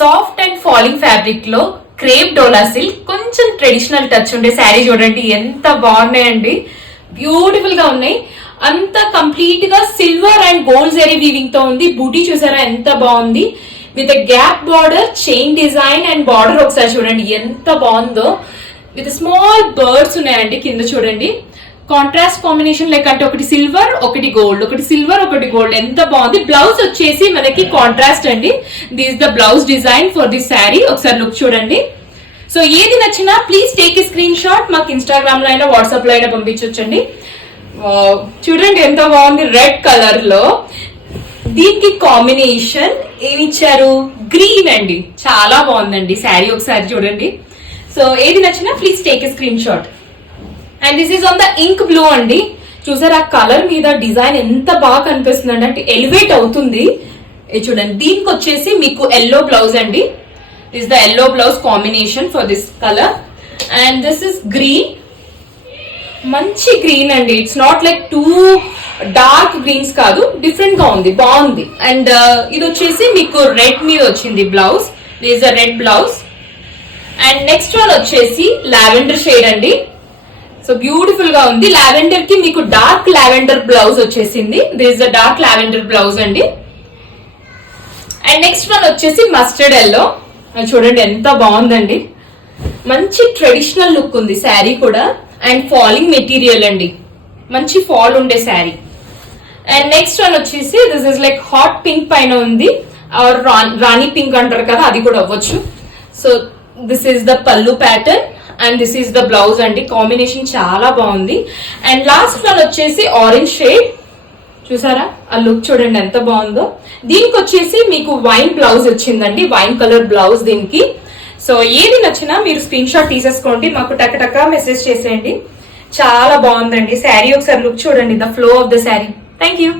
Soft and falling fabric లో crepe డోలా silk కొంచెం traditional touch ఉండే శారీ చూడండి ఎంత బాగున్నాయండి. బ్యూటిఫుల్ గా ఉన్నాయి. అంతా కంప్లీట్ గా silver and gold zari weaving తో ఉంది. బూటీ చూసారా ఎంత బాగుంది. With gap border, chain design and border ఒకసారి చూడండి ఎంత బాగుందో. విత్ స్మాల్ బర్డ్స్ ఉన్నాయండి కింద చూడండి. కాంట్రాస్ట్ కాంబినేషన్ లైక్ అంటే ఒకటి సిల్వర్ ఒకటి గోల్డ్, ఒకటి సిల్వర్ ఒకటి గోల్డ్, ఎంత బాగుంది. బ్లౌజ్ వచ్చేసి మనకి కాంట్రాస్ట్ అండి. This the blouse design for this sari. ఒకసారి లుక్ చూడండి. సో ఏది నచ్చినా please take a screen shot. మాకు ఇన్స్టాగ్రామ్ లో అయినా వాట్సాప్ లో అయినా పంపించొచ్చండి. చూడండి ఎంత బాగుంది. రెడ్ కలర్ లో దీనికి కాంబినేషన్ ఏమి ఇచ్చారు, గ్రీన్ అండి. చాలా బాగుందండి శారీ. ఒకసారి చూడండి. సో ఏది నచ్చినా please take a screen shot. And this is on the ink blue అండి. చూసారు ఆ కలర్ మీద డిజైన్ ఎంత బాగా కనిపిస్తుంది అంటే ఎలివేట్ అవుతుంది. చూడండి దీనికి వచ్చేసి మీకు ఎల్లో బ్లౌజ్ అండి. This the yellow blouse combination for this colour. And this is green, మంచి గ్రీన్ అండి. It's not like too dark greens కాదు, డిఫరెంట్ గా ఉంది, బాగుంది. అండ్ ఇది వచ్చేసి మీకు రెడ్ మీద వచ్చింది blouse. This the red blouse. And next one వచ్చేసి లావెండర్ షేడ్ అండి. సో బ్యూటిఫుల్ గా ఉంది. లావెండర్ కి మీకు డార్క్ లావెండర్ బ్లౌజ్ వచ్చేసింది. This the dark lavender blouse అండి. అండ్ నెక్స్ట్ వన్ వచ్చేసి మస్టర్డ్ ఎల్లో. చూడండి ఎంత బాగుందండి. మంచి ట్రెడిషనల్ లుక్ ఉంది శారీ కూడా. అండ్ ఫాలింగ్ మెటీరియల్ అండి, మంచి ఫాల్ ఉండే శారీ. అండ్ నెక్స్ట్ వన్ వచ్చేసి this is like hot pink పైన ఉంది, ఆర్ రాణి పింక్ అంటారు కదా, అది కూడా అవ్వచ్చు. సో దిస్ ఈస్ ద పల్లు pattern and this is the blouse అండి. కాంబినేషన్ చాలా బాగుంది. అండ్ లాస్ట్ వన్ వచ్చేసి ఆరెంజ్ షేడ్. చూసారా ఆ లుక్ చూడండి ఎంత బాగుందో. దీనికి వచ్చేసి మీకు వైన్ బ్లౌజ్ వచ్చిందండి, వైన్ కలర్ బ్లౌజ్ దీనికి. సో ఏది నచ్చినా మీరు స్క్రీన్ షాట్ తీసేసుకోండి, మాకు టక మెసేజ్ చేసేయండి. చాలా బాగుందండి శారీ. ఒకసారి లుక్ చూడండి, the flow of the sari. Thank you.